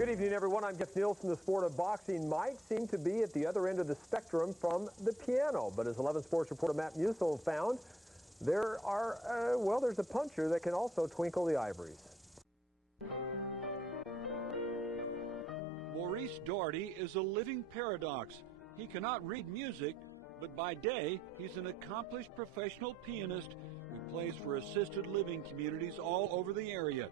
Good evening, everyone. I'm Jeff Nielsen. The sport of boxing might seem to be at the other end of the spectrum from the piano. But as 11 Sports reporter Matt Musil found, there's a puncher that can also twinkle the ivories. Maurice Doherty is a living paradox. He cannot read music, but by day, he's an accomplished professional pianist who plays for assisted living communities all over the area.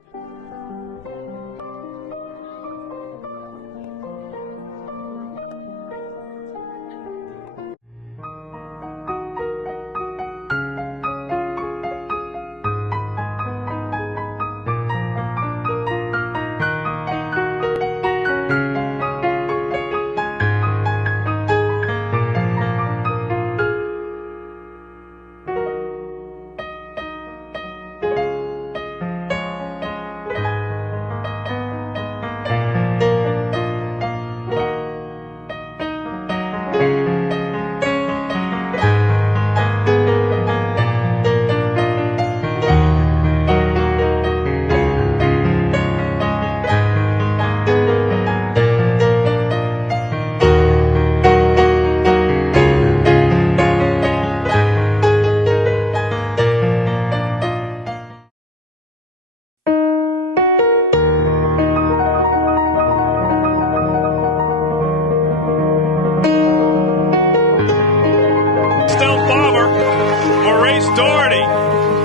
Maurice Doherty.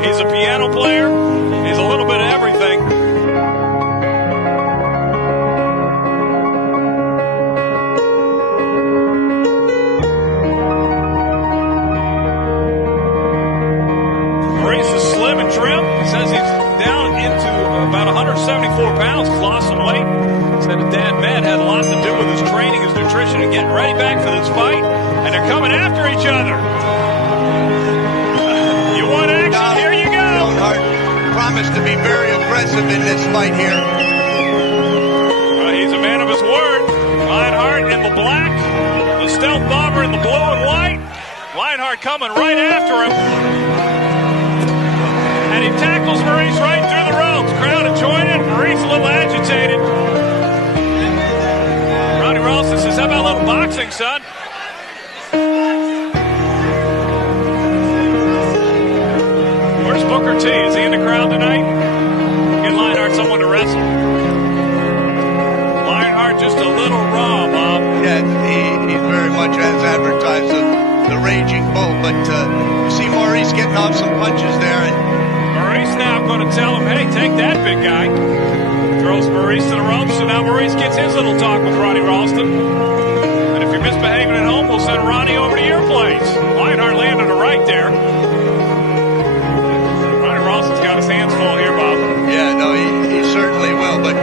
He's a piano player. He's a little bit of everything. Maurice is slim and trim. He says he's down into about 174 pounds. He's lost some weight. Said his dad, Matt, had a lot to do with his training, his nutrition, and getting ready back for this fight. And they're coming after each other. You want action? Here you go. Lionheart promised to be very aggressive in this fight here. He's a man of his word. Lionheart in the black, the stealth bomber in the blue and white. Lionheart coming right after him. And he tackles Maurice right through the ropes. Crowd enjoying it. Maurice a little agitated. Ronnie Ralston says, how about a little boxing, son? Where's Booker T? Is he in the crowd tonight? Get Lionheart someone to wrestle. Lionheart just a little raw, Bob. Yeah, he very much has advertised the raging bull, but you see Maurice getting off some punches there. And Maurice now going to tell him, hey, take that, big guy. Throws Maurice to the ropes, and now Maurice gets his little talk with Ronnie Ralston. And if you're misbehaving at home, we'll send Ronnie over to your place. Lionheart landed a right there. Ralston's got his hands full here, Bob. Yeah, no, he certainly will. But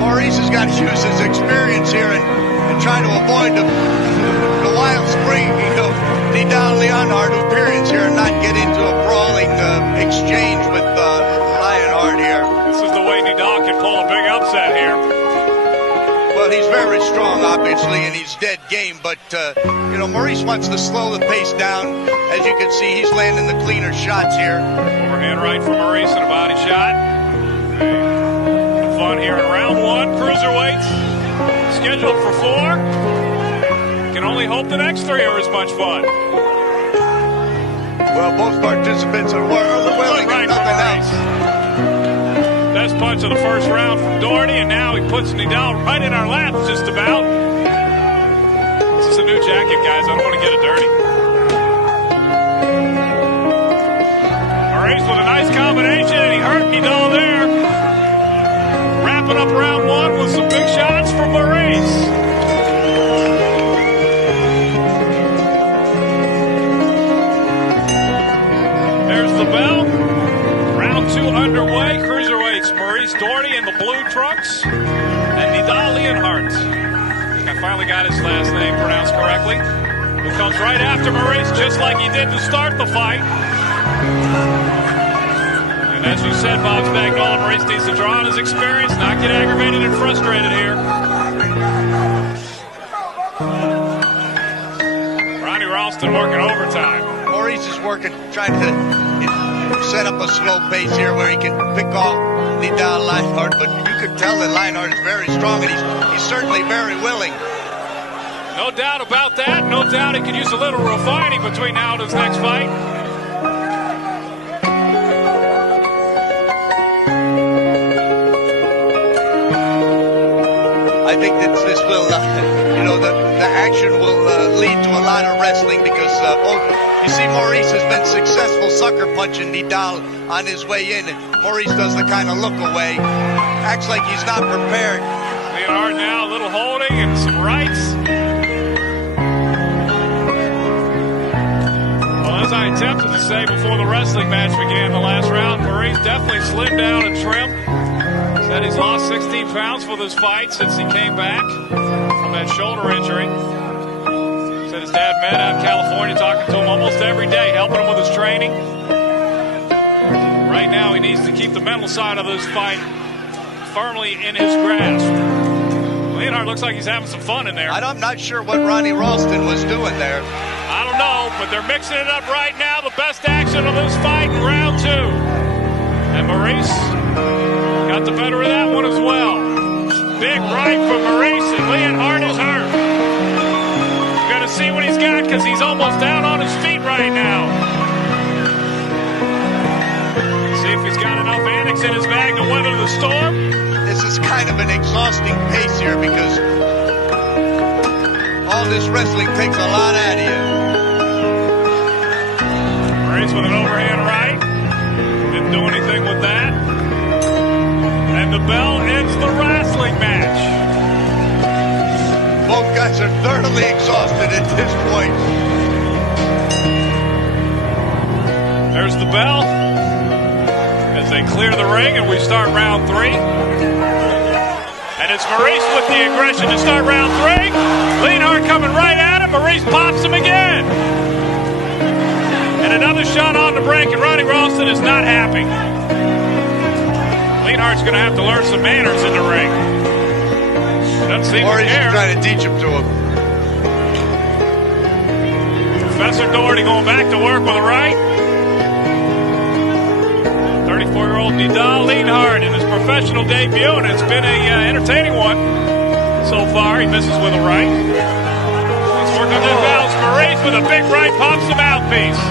Maurice has got to use his experience here and try to avoid the wild spring, Nidal Lionheart appearance here and not get into a brawling exchange with Lionheart here. This is the way Nidal can pull a big upset here. Well, he's very strong, obviously, and he's dead game. But, Maurice wants to slow the pace down. As you can see, he's landing the cleaner shots here. Overhand right from Maurice and a body shot. Fun here in round one. Cruiserweights scheduled for 4. Can only hope the next 3 are as much fun. Well, both participants are willing right and nothing else. Best punch of the first round from Doherty, and now he puts Nidal right in our laps just about. This is a new jacket, guys. I don't want to get it dirty. Maurice with a nice combination, and he hurt Nidal there. Wrapping up round 1 with some big shots from Maurice. There's the bell. Round 2 underway. Cruiserweights, Maurice Doherty in the blue trunks, and Nidal Lionheart. I think I finally got his last name pronounced correctly. Who comes right after Maurice, just like he did to start the fight. And as you said, Bob Spagnola, Maurice needs to draw on his experience, not get aggravated and frustrated here. Ronnie Ralston working overtime. Maurice is working, trying to set up a slow pace here where he can pick off Nidal Lionheart, but you could tell that Lionheart is very strong, and he's certainly very willing. No doubt about that. No doubt he could use a little refining between now and his next fight. I think that this will, the action will lead to a lot of wrestling because, you see, Maurice has been successful sucker punching Nidal on his way in. Maurice does the kind of look away, acts like he's not prepared. Lionheart now, a little holding and some rights. Well, as I attempted to say before the wrestling match began the last round, Maurice definitely slimmed down and trimmed. Said he's lost 16 pounds for this fight since he came back from that shoulder injury. Said his dad met out in California, talking to him almost every day, helping him with his training. Right now, he needs to keep the mental side of this fight firmly in his grasp. Lionheart looks like he's having some fun in there. I'm not sure what Ronnie Ralston was doing there. I don't know, but they're mixing it up right now. The best action of this fight in round 2. And Maurice got the better of that one as well. Big right from Maurice, and Lionheart is hurt. We're going to see what he's got because he's almost down on his feet right now. See if he's got enough antics in his bag to weather the storm. This is kind of an exhausting pace here because all this wrestling takes a lot out of you. Maurice with an overhand right. Didn't do anything with that. And the bell ends the wrestling match. Both guys are thoroughly exhausted at this point. There's the bell as they clear the ring and we start round 3. And it's Maurice with the aggression to start round 3. Lionheart coming right at him. Maurice pops him again. And another shot on the break, and Ronnie Ralston is not happy. Lionheart's going to have to learn some manners in the ring. Doesn't seem to care. Trying to teach him to him. Professor Doherty going back to work with a right. 34-year-old Nidal Lionheart in his professional debut, and it's been an entertaining one so far. He misses with a right. He's working on that balance. Maurice with a big right pops the mouthpiece.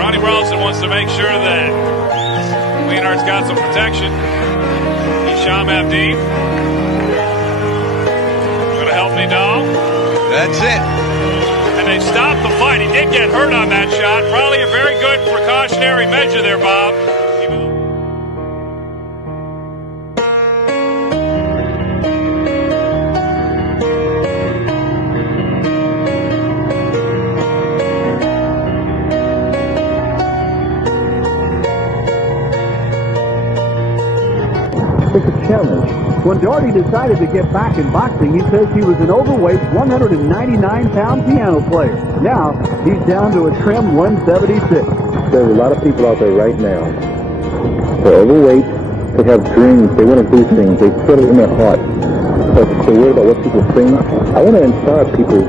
Ronnie Ralston wants to make sure that Lionheart's got some protection. Hisham Abdeen going to help Nidal. That's it. And they stopped the fight. He did get hurt on that shot. Probably a very good precautionary measure there, Bob. It's a challenge. When Doherty decided to get back in boxing, he says he was an overweight 199-pound piano player. Now, he's down to a trim 176. There's a lot of people out there right now. They're overweight. They have dreams. They want to do things. They feel it in their heart. But they're worried about what people think. I want to inspire people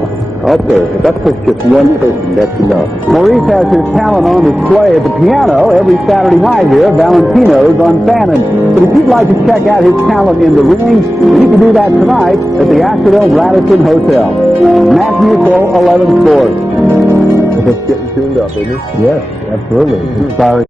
out there. If that's just one person, that's enough. Maurice has his talent on display at the piano every Saturday night here at Valentino's on Fannin. But if you'd like to check out his talent in the ring, you can do that tonight at the Astrodome Radisson Hotel. Matt Musil, 11 Sports. Just getting tuned up, isn't it? Yes, absolutely. Inspiring.